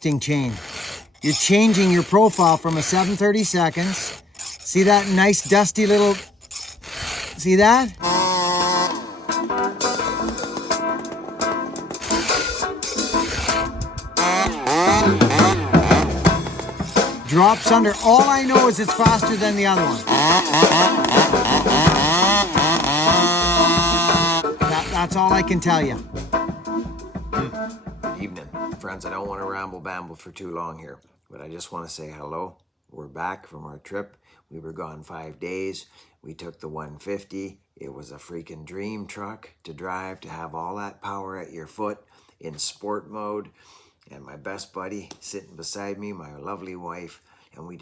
chain. You're changing your profile from a 730 seconds. See that nice dusty little, see that? Drops under. All I know is it's faster than the other one. That's all I can tell you. Good evening, friends. I don't want to ramble for too long here, but I just want to say hello. We're back from our trip. We were gone 5 days. We took the 150. It was a freaking dream truck to drive, to have all that power at your foot in sport mode. And my best buddy sitting beside me, my lovely wife, and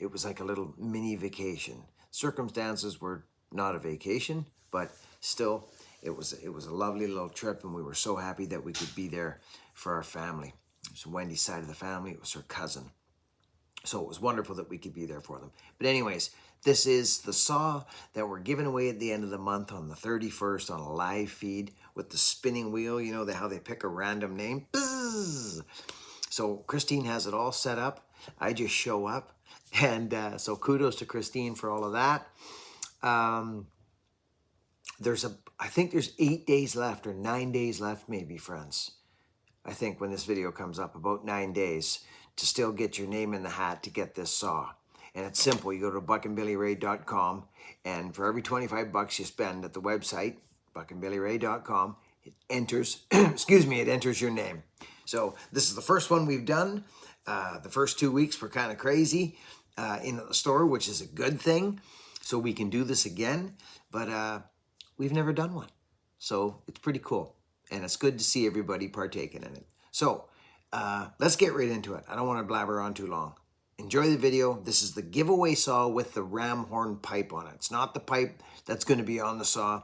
it was like a little mini vacation. Circumstances were not a vacation, but still, it was a lovely little trip, and we were so happy that we could be there for our family. So Wendy's side of the family, it was her cousin. So it was wonderful that we could be there for them. But anyways, this is the saw that we're giving away at the end of the month on the 31st on a live feed with the spinning wheel. You know how they pick a random name? Buzz! So Christine has it all set up. I just show up. And so kudos to Christine for all of that. I think there's 8 days left or 9 days left maybe, friends. I think when this video comes up, about 9 days to still get your name in the hat to get this saw. And it's simple. You go to buckandbillyray.com, and for every 25 bucks you spend at the website, buckandbillyray.com, it enters, it enters your name. So this is the first one we've done. The first 2 weeks were kind of crazy in the store, which is a good thing. So we can do this again, but we've never done one. So it's pretty cool. And it's good to see everybody partaking in it. So let's get right into it. I don't want to blabber on too long. Enjoy the video. This is the giveaway saw with the ram horn pipe on it. It's not the pipe that's going to be on the saw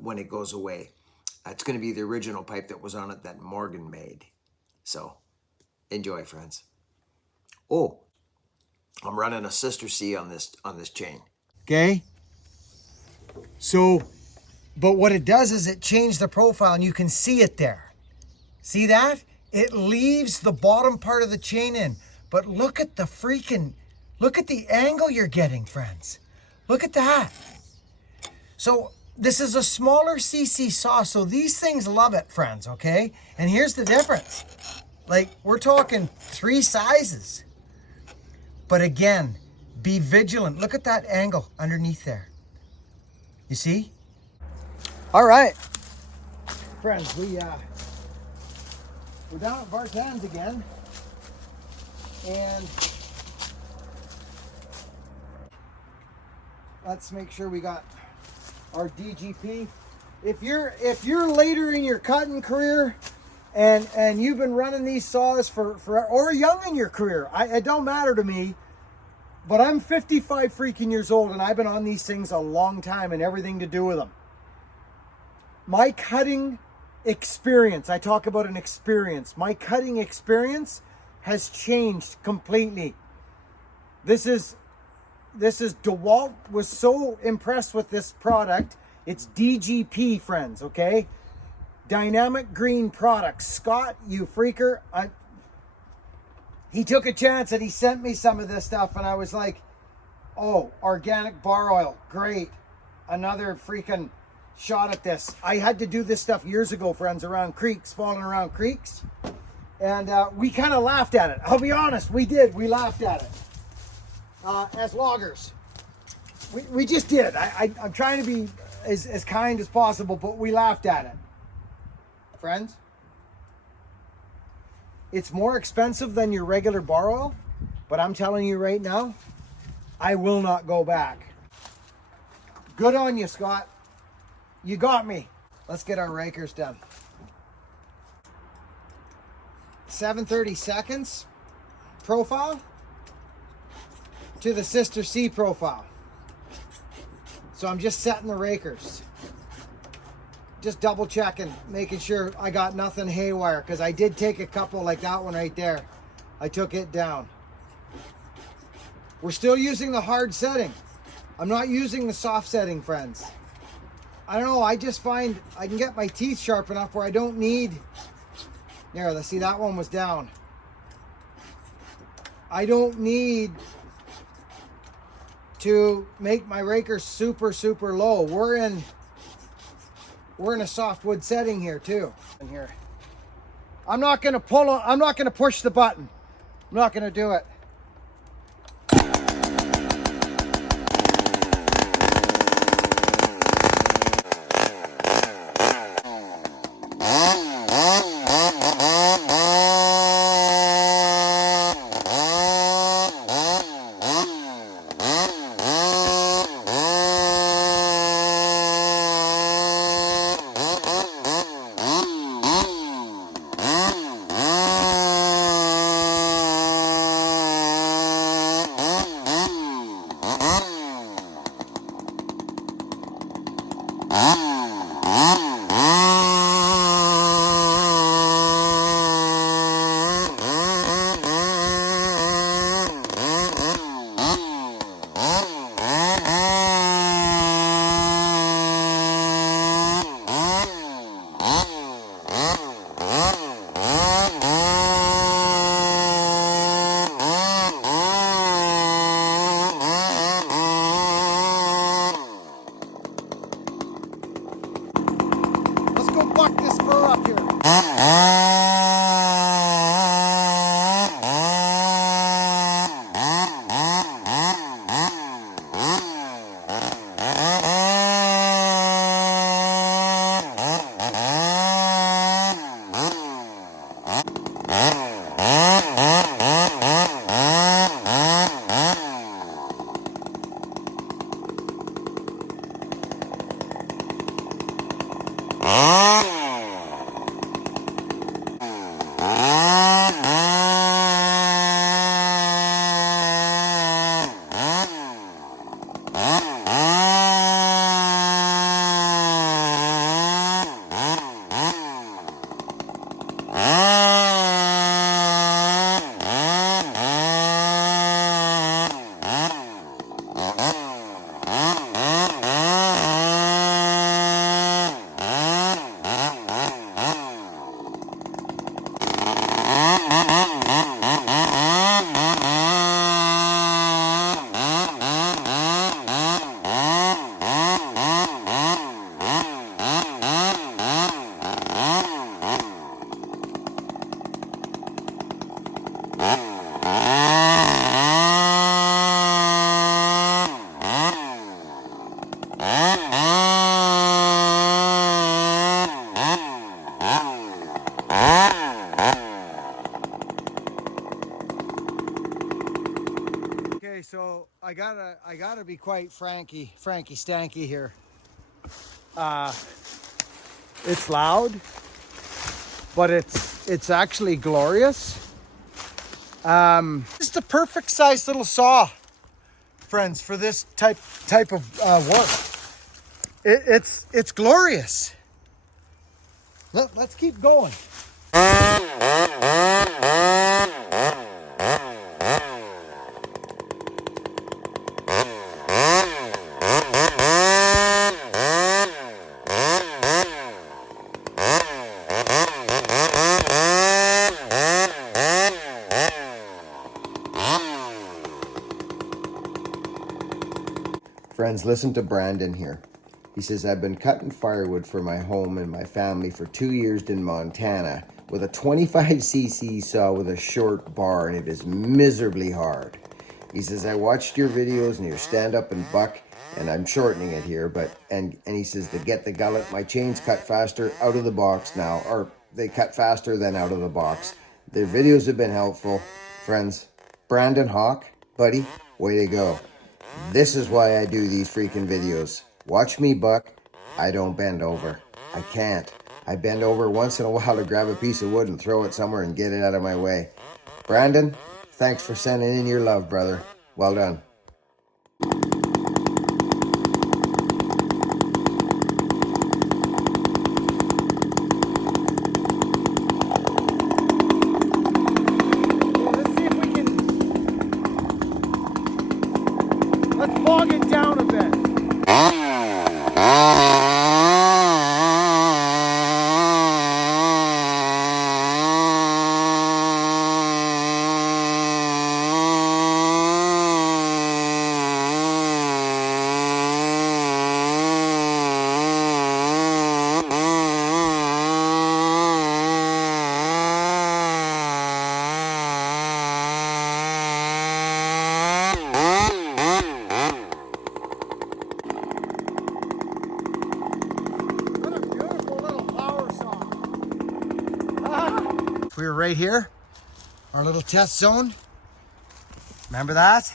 when it goes away. It's going to be the original pipe that was on it that Morgan made. So enjoy, friends. Oh, I'm running a Sister C on this chain. Okay. So, but what it does is it changed the profile, and you can see it there. See that? It leaves the bottom part of the chain in. But look at the angle you're getting, friends. Look at that. So this is a smaller CC saw, so these things love it, friends, okay? And here's the difference. Like, we're talking 3 sizes. But again, be vigilant. Look at that angle underneath there. You see? All right. Friends, we're down at Vartan's again. And let's make sure we got our DGP. If you're later in your cutting career and you've been running these saws for or young in your career, it don't matter to me. But I'm 55 freaking years old, and I've been on these things a long time and everything to do with them. My cutting experience, I talk about an experience. My cutting experience has changed completely. This is DeWalt was so impressed with this product. It's DGP, friends, okay? Dynamic Green Products. Scott, you freaker. He took a chance and he sent me some of this stuff, and I was like, oh, organic bar oil, great. Another freaking shot at this. I had to do this stuff years ago, friends, around creeks, falling around creeks. And we kind of laughed at it. I'll be honest, we did. We laughed at it as loggers. We just did. I'm trying to be as kind as possible, but we laughed at it. Friends, it's more expensive than your regular bar oil, but I'm telling you right now, I will not go back. Good on you, Scott. You got me. Let's get our rakers done. 730 seconds profile to the Sister C profile. So I'm just setting the rakers. Just double checking, making sure I got nothing haywire, because I did take a couple like that one right there. I took it down. We're still using the hard setting. I'm not using the soft setting, friends. I don't know, I just find I can get my teeth sharp enough where I don't need... There, let's see, that one was down. I don't need to make my raker super, super low. We're in a softwood setting here too. In here, I'm not gonna I'm not gonna push the button. I'm not gonna do it. Let's go buck this fur up here. Okay, so I gotta be quite Frankie Stanky here. It's loud, but it's actually glorious. It's the perfect size little saw, friends, for this type of work. It's glorious. Let's keep going. Friends, listen to Brandon here. He says, I've been cutting firewood for my home and my family for 2 years in Montana with a 25cc saw with a short bar, and it is miserably hard. He says, I watched your videos and your stand up and buck, and I'm shortening it here, and he says, to get the gullet, my chains cut faster out of the box now, or they cut faster than out of the box. Their videos have been helpful. Friends, Brandon Hawk, buddy, way to go. This is why I do these freaking videos. Watch me buck. I don't bend over. I can't. I bend over once in a while to grab a piece of wood and throw it somewhere and get it out of my way. Brandon, thanks for sending in your love, brother. Well done. Let's see if we can. Let's bog it down a bit. right here, our little test zone. Remember that?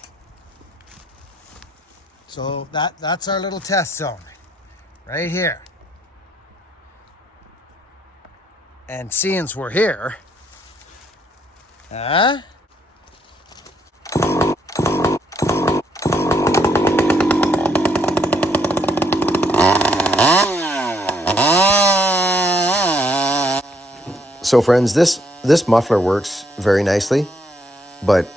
So that's our little test zone right here. And since we're here, So friends, this muffler works very nicely, but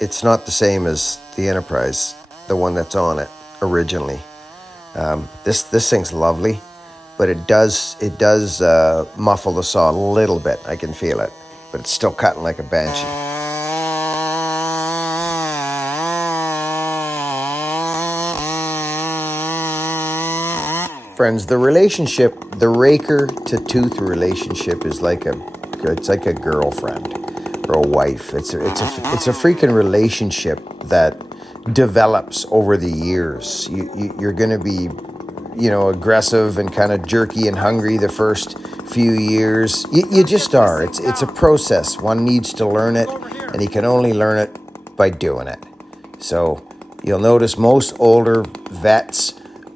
it's not the same as the Enterprise, the one that's on it originally. This thing's lovely, but it does muffle the saw a little bit. I can feel it, but it's still cutting like a banshee. Friends, the relationship, the raker to tooth relationship is it's like a girlfriend or a wife. It's a freaking relationship that develops over the years. You're going to be, aggressive and kind of jerky and hungry the first few years. You just are. It's a process. One needs to learn it, and you can only learn it by doing it. So you'll notice most older vets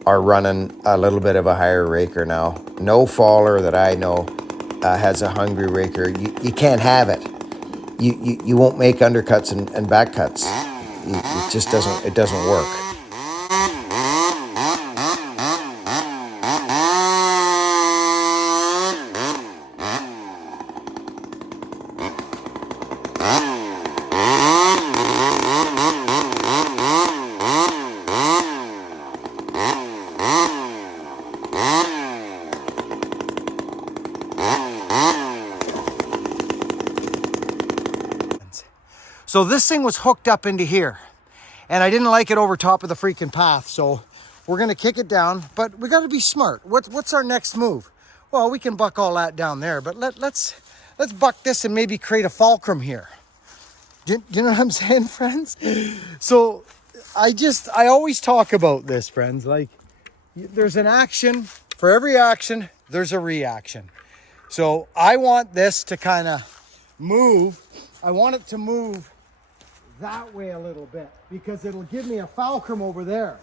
are running a little bit of a higher raker now. No faller that I know has a hungry raker. You can't have it. You won't make undercuts and back cuts. It just doesn't work. so this thing was hooked up into here, and I didn't like it over top of the freaking path, so we're gonna kick it down, but we gotta be smart. What's our next move? Well, we can buck all that down there, but let's buck this and maybe create a fulcrum here. Do you know what I'm saying, friends? So I always talk about this, friends, like there's an action. For every action, there's a reaction. So I want this to kind of move. I want it to move that way a little bit because it'll give me a fulcrum over there.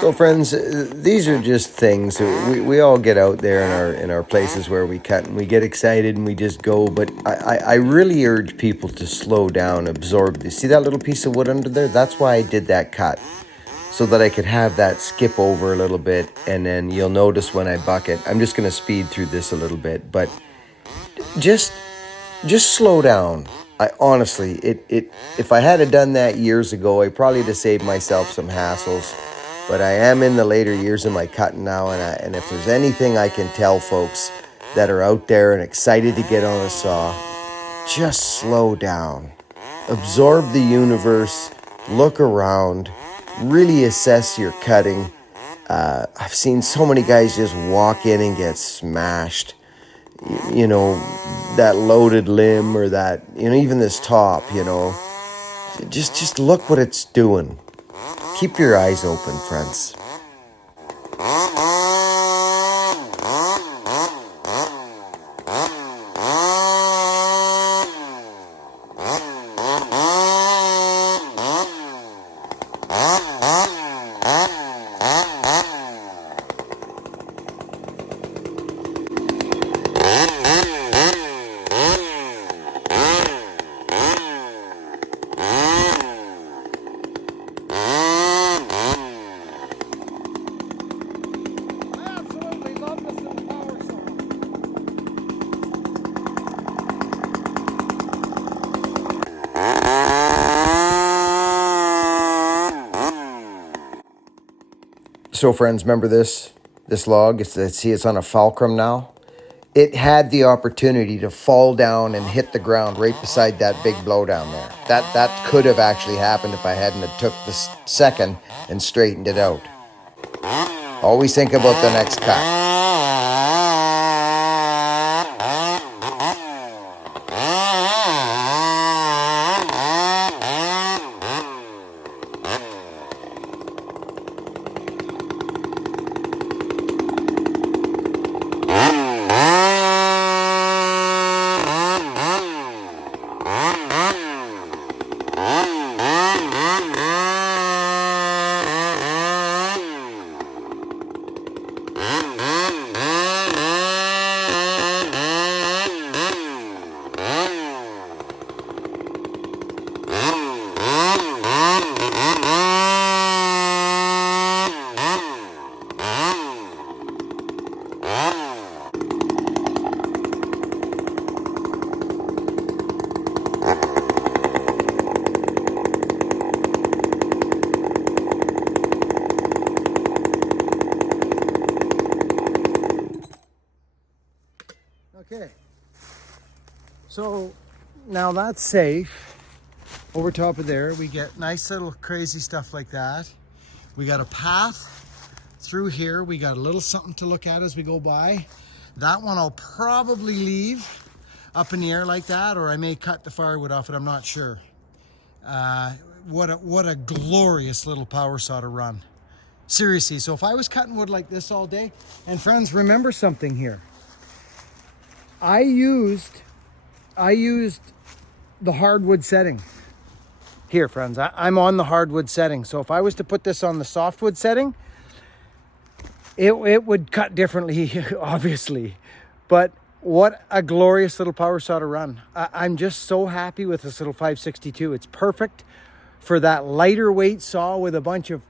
So friends, these are just things we all get out there in our places where we cut and we get excited and we just go. But I really urge people to slow down, absorb this. See that little piece of wood under there? That's why I did that cut, so that I could have that skip over a little bit. And then you'll notice when I buck it, I'm just going to speed through this a little bit, but just slow down. I honestly, if I had done that years ago, I probably would have saved myself some hassles. But I am in the later years of my cutting now, and if there's anything I can tell folks that are out there and excited to get on a saw, just slow down. Absorb the universe, look around, really assess your cutting. I've seen so many guys just walk in and get smashed. That loaded limb or that, even this top, just look what it's doing. Keep your eyes open, friends. So friends, remember this log? It's on a fulcrum now. it had the opportunity to fall down and hit the ground right beside that big blowdown there. That could have actually happened if I hadn't have took the second and straightened it out. Always think about the next cut. Okay, so now that's safe. Over top of there, we get nice little crazy stuff like that. We got a path through here. We got a little something to look at as we go by. That one I'll probably leave up in the air like that, or I may cut the firewood off it, I'm not sure. What a glorious little power saw to run. Seriously, so if I was cutting wood like this all day, and friends, remember something here. I used the hardwood setting. Here, friends, I'm on the hardwood setting. So if I was to put this on the softwood setting, it would cut differently, obviously. But what a glorious little power saw to run. I'm just so happy with this little 562. It's perfect for that lighter weight saw with a bunch of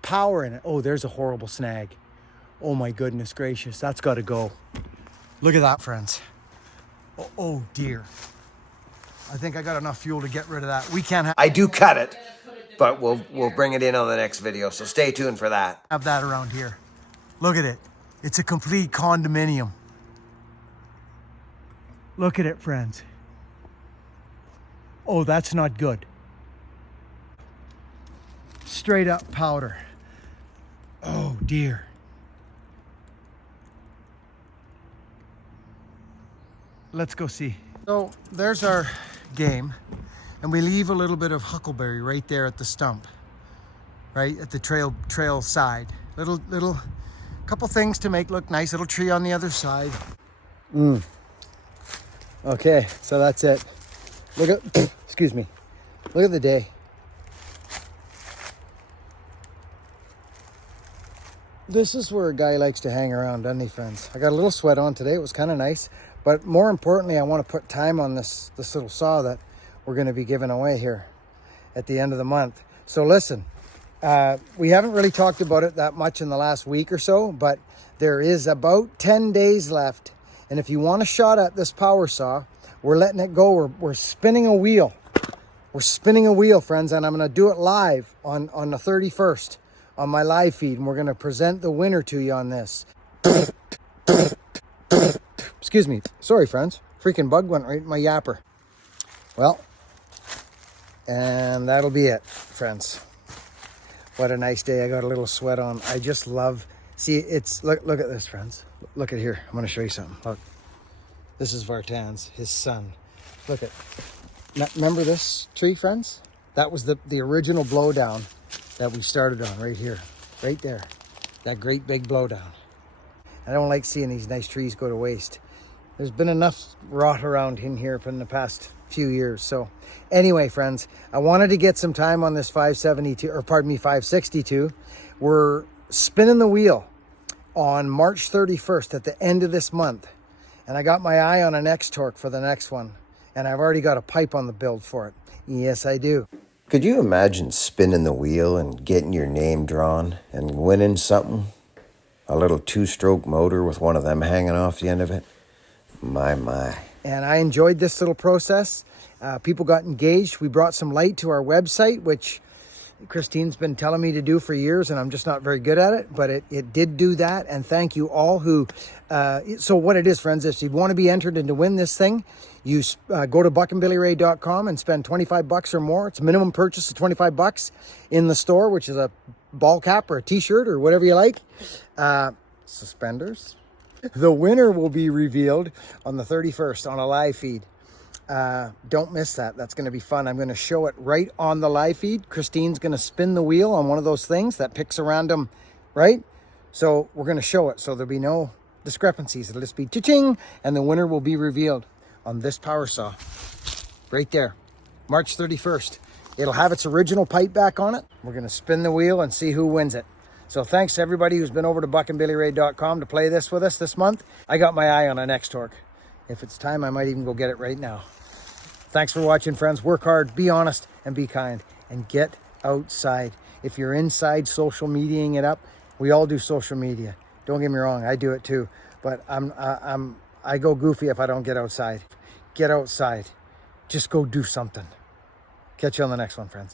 power in it. Oh, there's a horrible snag. Oh my goodness gracious, that's got to go. Look at that, friends. Oh dear. I think I got enough fuel to get rid of that. We can't have... I do cut it, but we'll bring it in on the next video, so stay tuned for that. Have that around here. Look at it. It's a complete condominium. Look at it, friends. Oh, that's not good. Straight up powder. Oh dear. Let's go see. So there's our game, and we leave a little bit of huckleberry right there at the stump, right at the trail side. Little couple things to make look nice. Little tree on the other side. Okay, so that's it. Look at, excuse me. Look at the day. This is where a guy likes to hang around, doesn't he, friends? I got a little sweat on today. It was kind of nice. But more importantly, I want to put time on this little saw that we're going to be giving away here at the end of the month. So listen, we haven't really talked about it that much in the last week or so, but there is about 10 days left. And if you want a shot at this power saw, we're letting it go. We're spinning a wheel. We're spinning a wheel, friends, and I'm going to do it live on the 31st on my live feed, and we're going to present the winner to you on this. Excuse me. Sorry, friends. Freaking bug went right in my yapper. Well, and that'll be it, friends. What a nice day. I got a little sweat on. I just love... See, it's... Look at this, friends. Look at here. I'm going to show you something. Look. This is Vartan's, his son. Look at... Remember this tree, friends? That was the original blowdown that we started on right here. Right there. That great big blowdown. I don't like seeing these nice trees go to waste. There's been enough rot around in here in the past few years. So anyway, friends, I wanted to get some time on this 562. We're spinning the wheel on March 31st at the end of this month. And I got my eye on an X-Torque for the next one. And I've already got a pipe on the build for it. Yes, I do. Could you imagine spinning the wheel and getting your name drawn and winning something? A little two-stroke motor with one of them hanging off the end of it? My. And I enjoyed this little process. People got engaged. We brought some light to our website, which Christine's been telling me to do for years, and I'm just not very good at it, but it did do that. And thank you all who, so what it is, friends, if you want to be entered and to win this thing, you go to buckandbillyray.com and spend $25 or more. It's a minimum purchase of $25 in the store, which is a ball cap or a t-shirt or whatever you like. Suspenders. The winner will be revealed on the 31st on a live feed. Don't miss that. That's going to be fun. I'm going to show it right on the live feed. Christine's going to spin the wheel on one of those things that picks a random, right? So we're going to show it. So there'll be no discrepancies. It'll just be cha-ching, and the winner will be revealed on this power saw right there, March 31st. It'll have its original pipe back on it. We're going to spin the wheel and see who wins it. So thanks to everybody who's been over to buckandbillyray.com to play this with us this month. I got my eye on an X-Torque. If it's time, I might even go get it right now. Thanks for watching, friends. Work hard, be honest, and be kind, and get outside. If you're inside social mediaing it up, we all do social media. Don't get me wrong, I do it too. But I go goofy if I don't get outside. Get outside. Just go do something. Catch you on the next one, friends.